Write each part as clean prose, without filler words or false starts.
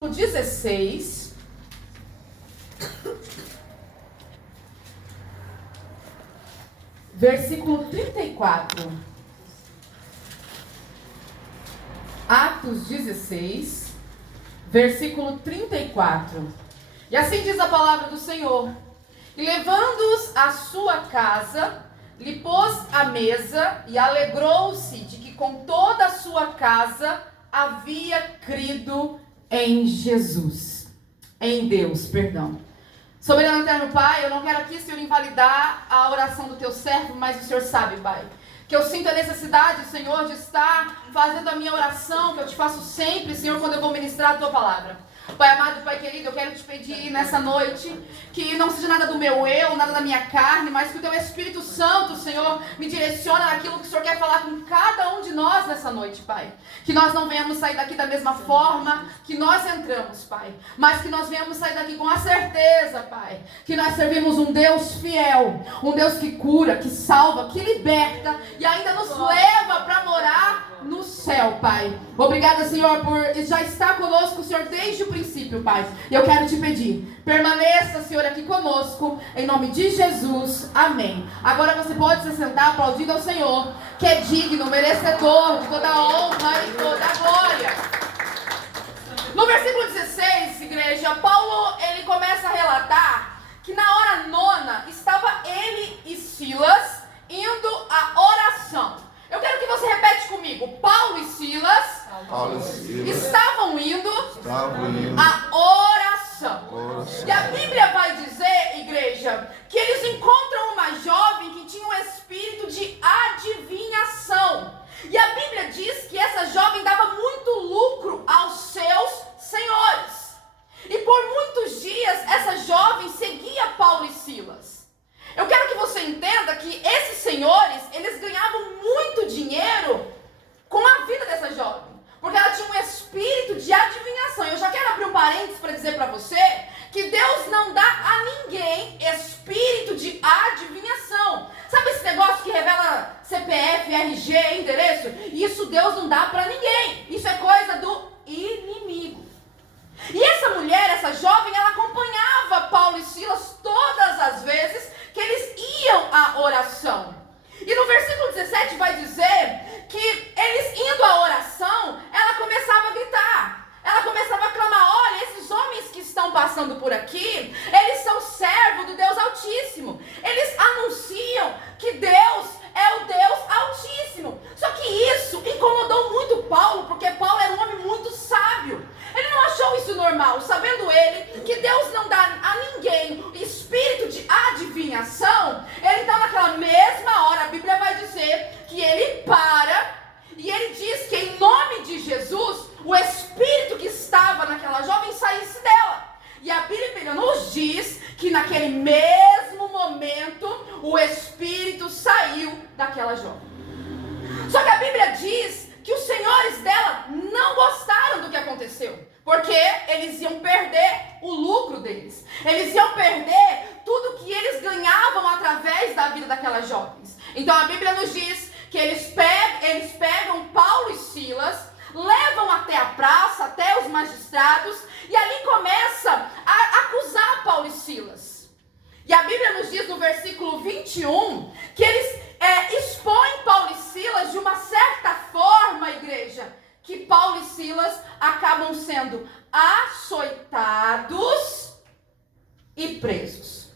16, versículo 34. Atos 16, versículo 34. E assim diz a palavra do Senhor: e levando-os à sua casa, lhe pôs à mesa e alegrou-se de que com toda a sua casa havia crido em Jesus, em Deus, perdão. Soberano eterno Pai, eu não quero aqui, Senhor, invalidar a oração do teu servo, mas o Senhor sabe, Pai, que eu sinto a necessidade, Senhor, de estar fazendo a minha oração, que eu te faço sempre, Senhor, quando eu vou ministrar a tua palavra. Pai amado, Pai querido, eu quero te pedir nessa noite que não seja nada do meu eu, nada da minha carne, mas que o teu Espírito Santo, Senhor, me direcione naquilo que o Senhor quer falar com cada um de nós nessa noite, Pai. Que nós não venhamos sair daqui da mesma forma que nós entramos, Pai, mas que nós venhamos sair daqui com a certeza, Pai, que nós servimos um Deus fiel, um Deus que cura, que salva, que liberta e ainda nos leva para morar no céu, Pai. Obrigada, Senhor, por já estar conosco, Senhor, desde o princípio, Pai. E eu quero te pedir, permaneça, Senhor, aqui conosco, em nome de Jesus, amém. Agora você pode se sentar, aplaudindo ao Senhor, que é digno, merecedor de toda a honra e toda a glória. No versículo 16, igreja, Paulo, ele começa a relatar que na hora nona, estava ele e Silas indo à oração. Eu quero que você repete comigo. Paulo e Silas estavam indo à oração. E a Bíblia vai dizer, igreja, que eles encontram uma jovem que tinha um espírito de adivinhação. E a Bíblia diz que essa jovem dava muito lucro aos seus senhores. E por muitos dias essa jovem seguia Paulo e Silas. Eu quero que você entenda que esses senhores, eles ganhavam muito dinheiro com a vida dessa jovem, porque ela tinha um espírito de adivinhação. Eu já quero abrir um parênteses para dizer para você que Deus não dá a ninguém espírito de adivinhação. Sabe esse negócio que revela CPF, RG, endereço? Isso Deus não dá para ninguém. Isso é coisa do inimigo. E essa mulher, essa jovem, ela acompanhava Paulo e Silas todas as vezes que eles iam à oração. E no versículo 17 vai dizer que eles indo à oração, ela começava a gritar. Ela começava a clamar: olha, esses homens que estão passando por aqui, eles são servos do Deus Altíssimo. Eles anunciam que Deus é o Deus Altíssimo. Só que isso incomodou muito Paulo, porque Paulo era um homem muito sábio. Ele não achou isso normal, sabendo ele que Deus não dá a ninguém espírito de adivinhação. Ele então naquela mesma hora, a Bíblia vai dizer que ele para e ele diz que em nome de Jesus, o espírito que estava naquela jovem saísse dela. E a Bíblia nos diz que naquele mesmo momento, o espírito saiu daquela jovem. Só que a Bíblia diz que os senhores dela não gostaram do que aconteceu, porque eles iam perder o lucro deles. Eles iam perder tudo que eles ganhavam através da vida daquelas jovens. Então a Bíblia nos diz que eles pegam Paulo e Silas, levam até a praça, até os magistrados, e ali começa a acusar Paulo e Silas. E a Bíblia nos diz no versículo 21 que eles expõem Paulo e Silas de uma certa forma, igreja, que Paulo e Silas acabam sendo açoitados e presos.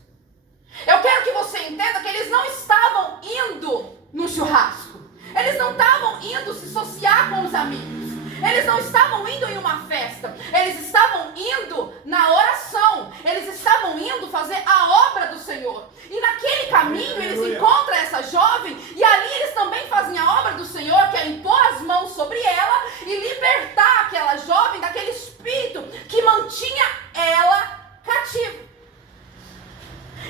Eu quero que você entenda que eles não estavam indo no churrasco. Eles não estavam indo se associar com os amigos. Eles não estavam indo em uma festa. Eles estavam indo na oração. Eles estavam indo fazer a obra do Senhor. E naquele caminho eles encontram essa jovem. E ali eles também fazem a obra do Senhor, que é impor as mãos sobre ela e libertar aquela jovem daquele espírito que mantinha ela cativa.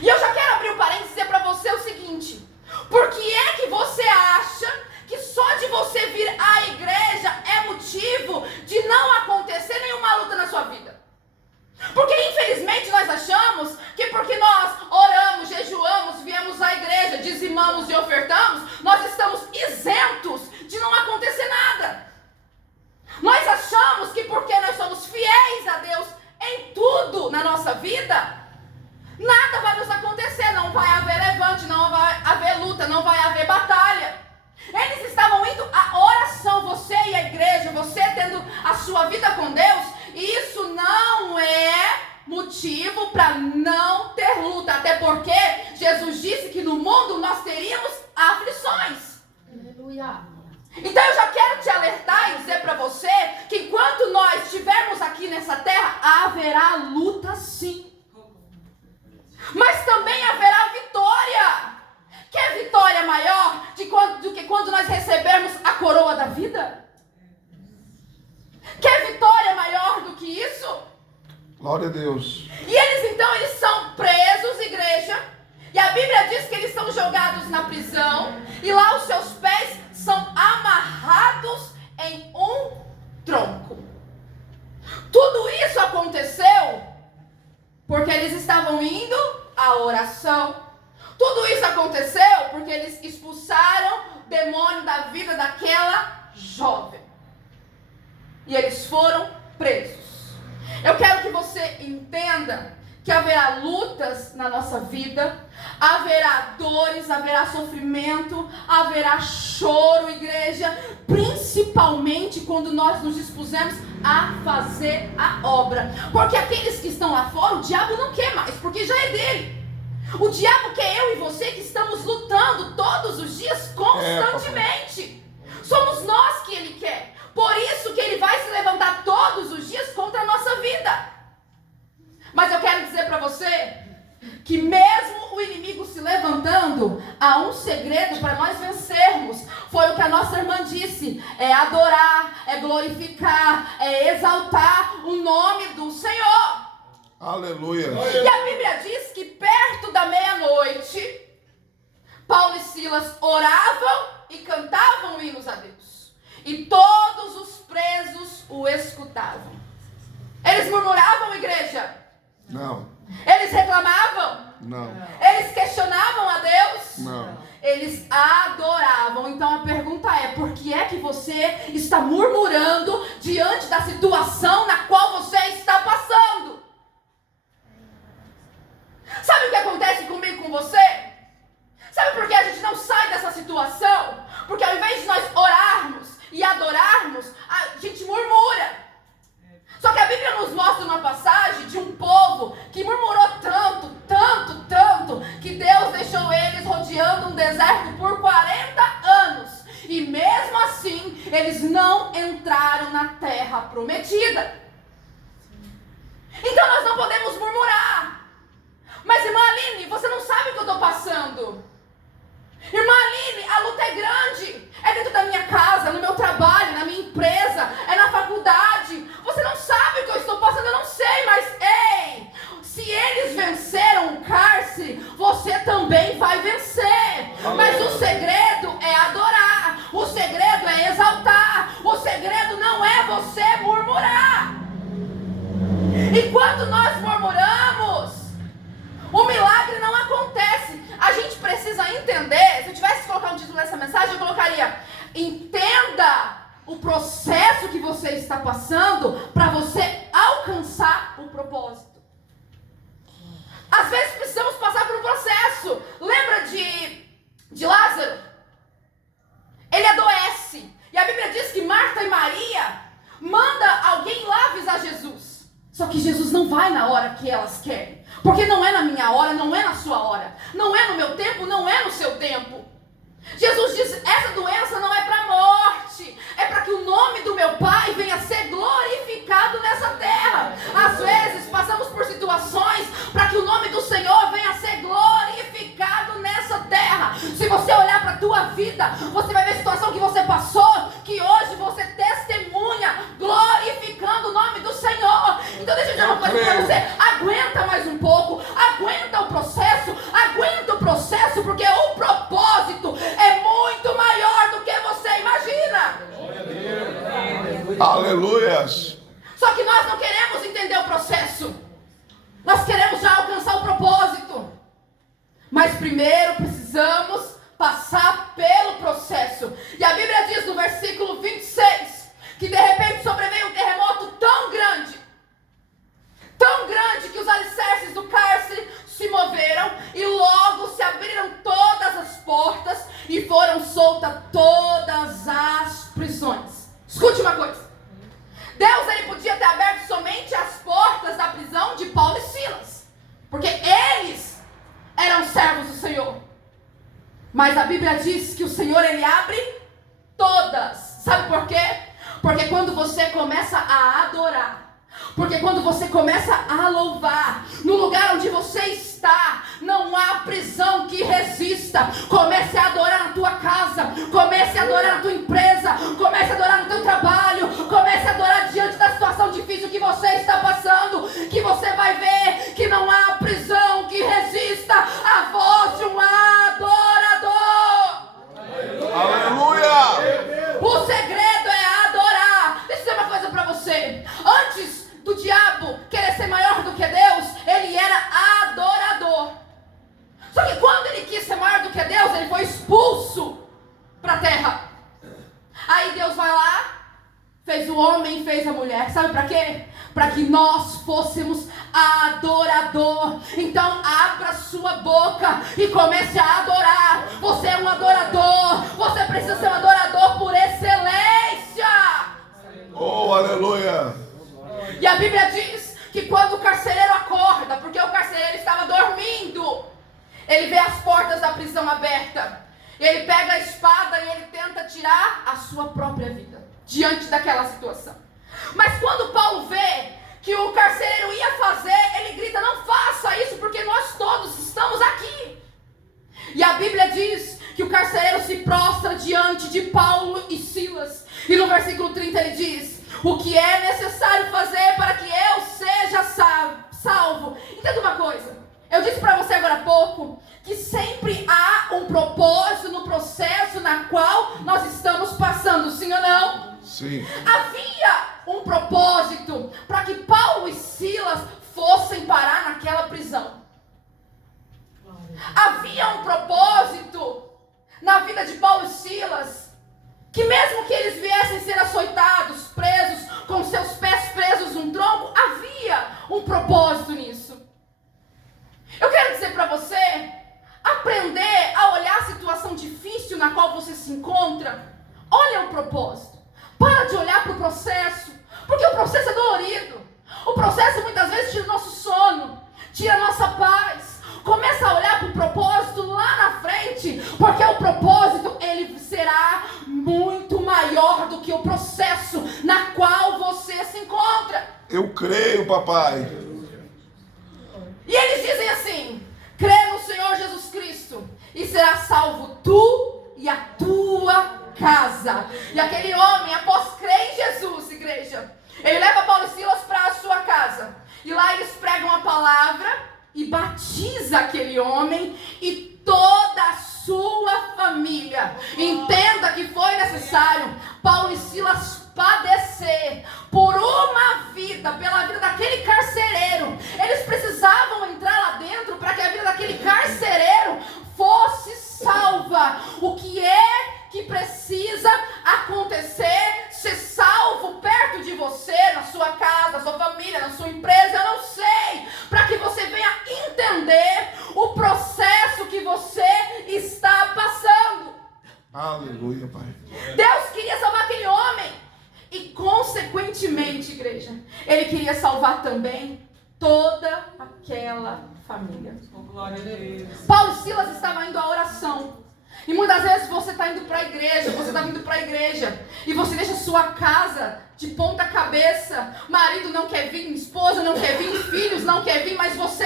E eu já quero abrir um parênteses e dizer para você o seguinte: por que é que você acha que só de você vir à igreja é motivo de não acontecer nenhuma luta vida, nada vai nos acontecer, não vai haver levante, não vai haver luta, não vai haver batalha. Eles estavam indo à oração, você e a igreja, você tendo a sua vida com Deus, e isso não é motivo para não ter luta, até porque Jesus disse que no mundo nós teríamos aflições. Aleluia. Então eu já quero te alertar e dizer para você que enquanto nós estivermos aqui nessa terra, haverá luta sim. Mas também haverá vitória. Quer vitória maior do que quando nós recebermos a coroa da vida? Quer vitória maior do que isso? Glória a Deus. E eles são presos, igreja. E a Bíblia diz que eles são jogados na prisão. E lá os seus pés são amarrados em um tronco. Tudo isso aconteceu porque eles estavam indo à oração. Tudo isso aconteceu porque eles expulsaram o demônio da vida daquela jovem. E eles foram presos. Eu quero que você entenda que haverá lutas na nossa vida, haverá dores, haverá sofrimento, haverá choro, igreja, principalmente quando nós nos dispusemos a fazer a obra. Porque aqueles que estão lá fora, o diabo não quer mais, porque já é dele. O diabo quer eu e você que estamos lutando todos os dias, constantemente. Somos nós que ele quer. Por isso que ele vai se levantar todos os dias contra a nossa vida. Mas eu quero dizer para você que mesmo o inimigo se levantando, há um segredo para nós vencermos. Foi o que a nossa irmã disse: é adorar, é glorificar, é exaltar o nome do Senhor. Aleluia. E a Bíblia diz que perto da meia-noite, Paulo e Silas oravam e cantavam hinos a Deus. E todos os presos o escutavam. Eles murmuravam, igreja? Não. Eles reclamavam? Não. Eles questionavam a Deus? Não. Eles adoravam. Então a pergunta é: por que é que você está murmurando diante da situação na qual você está passando? Sabe o que acontece comigo e com você? Sabe por que a gente não sai dessa situação? Porque ao invés de nós orarmos e adorarmos, a gente murmura. Só que a Bíblia nos mostra uma passagem de um povo que murmurou tanto, que Deus deixou eles rodeando um deserto por 40 anos. E mesmo assim, eles não entraram na terra prometida. Então nós não podemos murmurar. Mas irmã Aline, você não sabe o que eu estou passando. Irmã Aline, a luta é grande. É dentro da minha casa, no meu trabalho, na minha empresa, é na faculdade. Você não sabe o que eu estou passando, eu não sei, mas ei, se eles venceram o cárcere, você também vai vencer. Mas o segredo é adorar, o segredo é exaltar, o segredo não é você murmurar. E quando nós murmuramos, o milagre não acontece. A gente precisa entender. Se eu tivesse que colocar um título nessa mensagem, eu colocaria: entenda o processo que você está passando para você alcançar o propósito. Às vezes precisamos passar por um processo. Lembra de Lázaro? Ele adoece. E a Bíblia diz que Marta e Maria manda alguém lá avisar Jesus. Só que Jesus não vai na hora que elas querem. Porque não é na minha hora, não é na sua hora. Não é no meu tempo, não é no seu tempo. Jesus disse: essa doença não é para a morte. É para que o nome do meu Pai venha a ser glorificado nessa terra. Às vezes passamos por situações para que o nome do Senhor venha a ser glorificado nessa terra. Se você olhar para a tua vida, você vai ver a situação que você passou, que hoje você testemunha glorificando o nome do Senhor. Então deixa eu dizer uma coisa para você: aguenta mais um pouco, aguenta o processo, porque o propósito é muito maior do que você imagina. Aleluias. Só que nós não queremos entender o processo. Nós queremos já alcançar o propósito. Mas primeiro precisamos passar pelo processo. E a Bíblia diz no versículo 26 que de repente sobreveio um terremoto tão grande que os alicerces foram soltas todas as prisões. Escute uma coisa. Deus, ele podia ter aberto somente as portas da prisão de Paulo e Silas, porque eles eram servos do Senhor. Mas a Bíblia diz que o Senhor, ele abre todas. Sabe por quê? Porque quando você começa a adorar, porque quando você começa a louvar, no lugar onde você está, não há prisão que resista. Comece a adorar na tua casa, comece a adorar na tua empresa, comece a adorar no teu trabalho, comece a adorar diante da situação difícil que você está passando, que você vai ver que não há prisão que resista à voz de um adorador. Aleluia! O segredo é adorar. Deixa eu dizer uma coisa para você. Antes do diabo querer ser maior do que Deus, ele era adorador. Só que quando ele quis ser maior do que Deus, ele foi expulso para a terra. Aí Deus vai lá, fez o homem, fez a mulher. Sabe para quê? Para que nós fôssemos adorador. Então abra sua boca e comece a adorar. Você é um adorador. Você precisa ser um adorador por excelência. Oh, aleluia! E a Bíblia diz que quando o carcereiro acorda, porque o carcereiro estava dormindo, ele vê as portas da prisão abertas, ele pega a espada e ele tenta tirar a sua própria vida, diante daquela situação. Mas quando Paulo vê que o carcereiro ia fazer, ele grita: não faça isso, porque nós todos estamos aqui. E a Bíblia diz que o carcereiro se prostra diante de Paulo e Silas. E no versículo 30 ele diz: o que é necessário fazer para que eu seja salvo. Entenda uma coisa. Eu disse para você agora há pouco que sempre há um propósito no processo na qual nós estamos passando, sim ou não? Sim. Havia um propósito para que Paulo e Silas fossem parar naquela prisão. Havia um propósito na vida de Paulo e Silas, que mesmo que eles viessem ser açoitados, presos, com seus pés presos num tronco, havia um propósito nisso. Eu quero dizer para você, aprender a olhar a situação difícil na qual você se encontra. Olha o propósito. Para de olhar para o processo, porque o processo é dolorido. O processo muitas vezes tira o nosso sono, tira a nossa paz. Começa a olhar para o propósito lá na frente, porque o propósito, ele será muito maior do que o processo na qual você se encontra. Eu creio, papai. E eles dizem assim: crê no Senhor Jesus Cristo e será salvo tu e a tua casa. E aquele homem, após crer em Jesus, igreja, ele leva Paulo e Silas para a sua casa. E lá eles pregam a palavra e batiza aquele homem e toda a sua família. Entenda que foi necessário Paulo e Silas padecer por uma vida, pela vida daquele carcereiro. Eles precisavam entrar lá dentro para que a vida daquele carcereiro fosse salva. O que é que precisa acontecer? Ser salvo perto de você, na sua casa, na sua família, na sua empresa, eu não sei, para que você venha entender o processo que você está passando. Aleluia, pai. Deus queria salvar aquele homem e, consequentemente, igreja, ele queria salvar também toda aquela família. Paulo e Silas estavam indo à oração. E muitas vezes você está indo para a igreja, você está vindo para a igreja e você deixa a sua casa de ponta cabeça. Marido não quer vir, esposa não quer vir, filhos não quer vir, mas você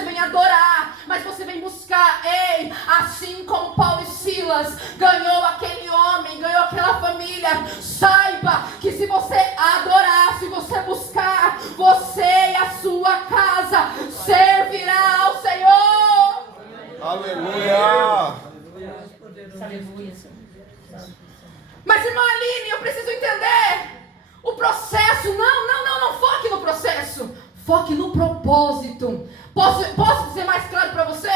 vem adorar, mas você vem buscar. Ei, assim como Paulo e Silas ganhou aquele homem, ganhou aquela família, saiba que se você adorar, se você buscar, você e a sua casa servirá ao Senhor. Aleluia. Mas, irmã Aline, eu preciso entender o processo. Não foque no processo, foque no propósito. Posso dizer mais claro para você?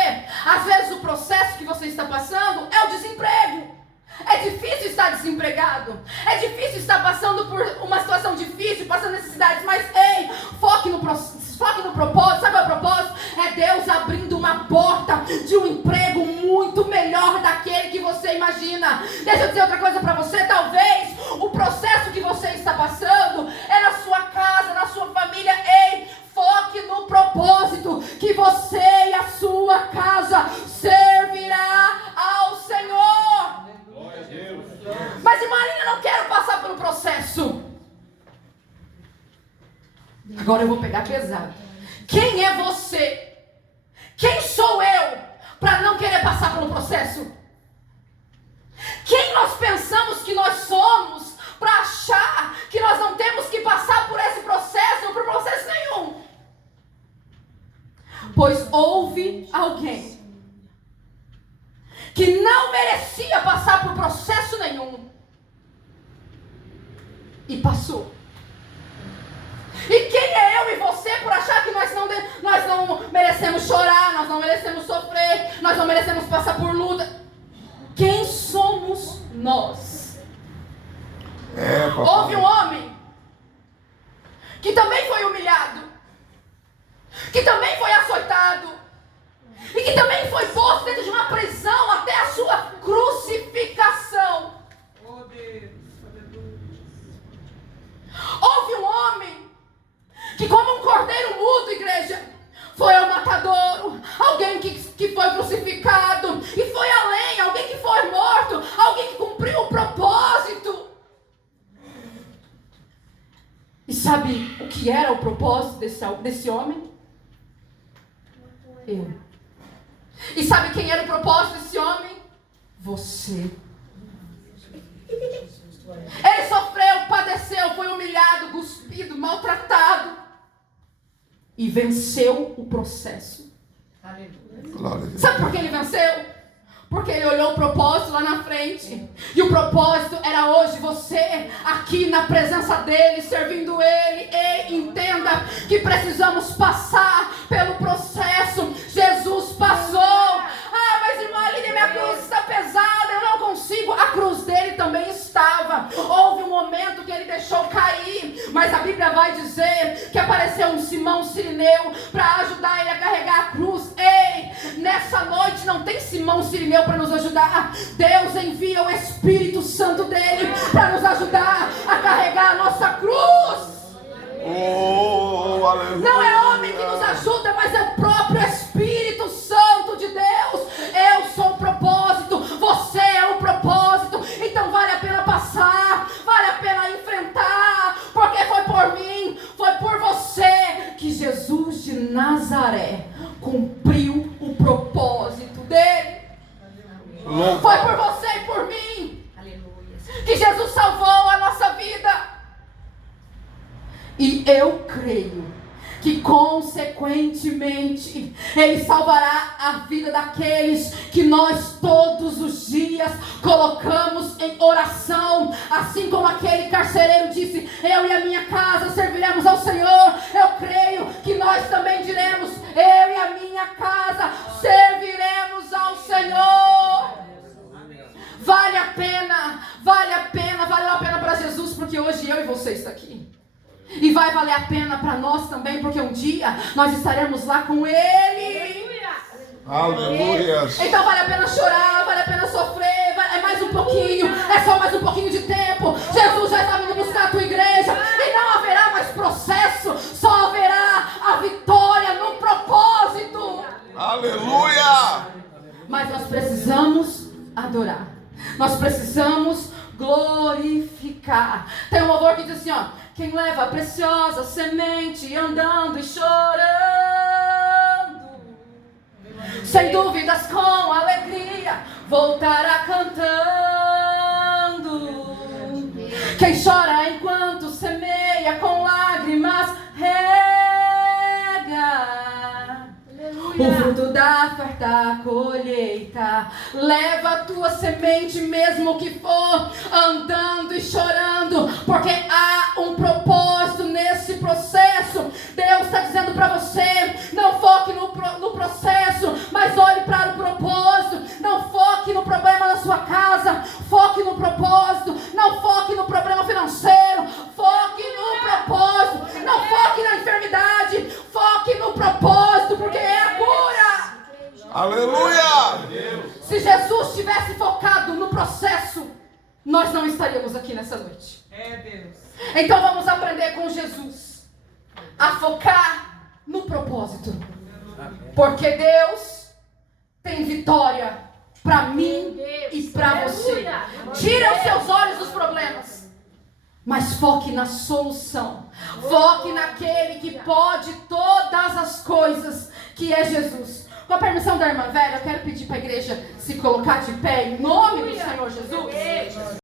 Às vezes o processo que você está passando é o desemprego. É difícil estar desempregado, é difícil estar passando por uma situação difícil, passando necessidades, mas ei, foque no propósito. Sabe qual é o propósito? É Deus abrindo uma porta de um emprego muito melhor daquele que você Deixa eu dizer outra coisa para você. Talvez o processo que você está passando é na sua casa, na sua família. Ei, foque no propósito, que você e a sua casa servirá ao Senhor. Mas irmã Aline, eu não quero passar pelo processo. Agora eu vou pegar pesado. Quem é você? Quem sou eu para não querer passar pelo processo? Quem nós pensamos que nós somos para achar que nós não temos que passar por esse processo ou por processo nenhum? Pois houve alguém que não merecia passar por processo nenhum e passou. E quem é eu e você por achar que nós não merecemos chorar, nós não merecemos sofrer, nós não merecemos passar por luta? Quem somos nós? Houve um homem que também foi humilhado, que também foi açoitado e que também foi posto dentro de uma prisão até a sua crucificação. Houve um homem que, como um cordeiro mudo, igreja, foi ao matadouro, alguém que foi crucificado e foi além, alguém que foi morto, alguém que cumpriu o propósito. E sabe o que era o propósito desse homem? Eu. E sabe quem era o propósito desse homem? Você. Ele sofreu, padeceu, foi humilhado, cuspido, maltratado e venceu o processo. Aleluia. Sabe por que ele venceu? Porque ele olhou o propósito lá na frente. E o propósito era hoje você aqui na presença dele, servindo ele. E entenda que precisamos passar pelo processo. Jesus passou. Ah, mas irmã Aline, minha cruz está pesada, eu não consigo. A cruz dele também estava. Houve um momento que ele deixou cair. Mas a Bíblia vai dizer que apareceu um Simão Cirineu para ajudar ele a carregar a cruz. Ei, nessa noite não tem Simão Cirineu para nos ajudar. Deus envia o Espírito Santo dele para nos ajudar a carregar a nossa cruz. Oh, aleluia. Não é homem que nos ajuda, mas é o próprio Espírito Santo de Deus. Eu sou o propósito, você é o propósito. Então vale a pena passar, vale a pena enfrentar, porque foi por mim, foi por você que Jesus de Nazaré cumpriu o propósito dele. Foi por você e por mim que Jesus salvou a nossa vida. E eu creio que consequentemente Ele salvará a vida daqueles que nós todos os dias colocamos em oração. Assim como aquele carcereiro disse: eu e a minha casa serviremos ao Senhor. Eu creio que nós também diremos: eu e a minha casa serviremos ao Senhor. Vale a pena, valeu a pena para Jesus, porque hoje eu e você está aqui. E vai valer a pena para nós também, porque um dia nós estaremos lá com Ele. Aleluia. Então vale a pena chorar, vale a pena sofrer, é mais um pouquinho, é só mais um pouquinho de tempo. Jesus já está vindo buscar a tua igreja e não haverá mais processo, só haverá a vitória no propósito. Aleluia. Mas nós precisamos adorar, nós precisamos glorificar. Tem um louvor que diz assim, ó: quem leva a preciosa semente andando e chorando, sem dúvidas com alegria voltará cantando. Quem chora enquanto semeia, com lágrimas rega o fruto da farta colheita. Leva a tua semente, mesmo que for andando e chorando, porque há um propósito nesse processo. Deus está dizendo para você: não foque no processo, mas olhe para o propósito. Não foque no problema na sua casa, foque no propósito. Não foque no problema financeiro, foque no propósito. Não foque na enfermidade, foque no propósito, porque é a cura. Aleluia. Se Jesus tivesse focado no processo, nós não estaríamos aqui nessa noite. É, Deus. Então vamos aprender com Jesus a focar no propósito. Porque Deus tem vitória para mim e para você. Tira os seus olhos dos problemas, mas foque na solução. Foque naquele que pode todas as coisas, que é Jesus. Com a permissão da irmã velha, eu quero pedir para a igreja se colocar de pé em nome do Senhor Jesus.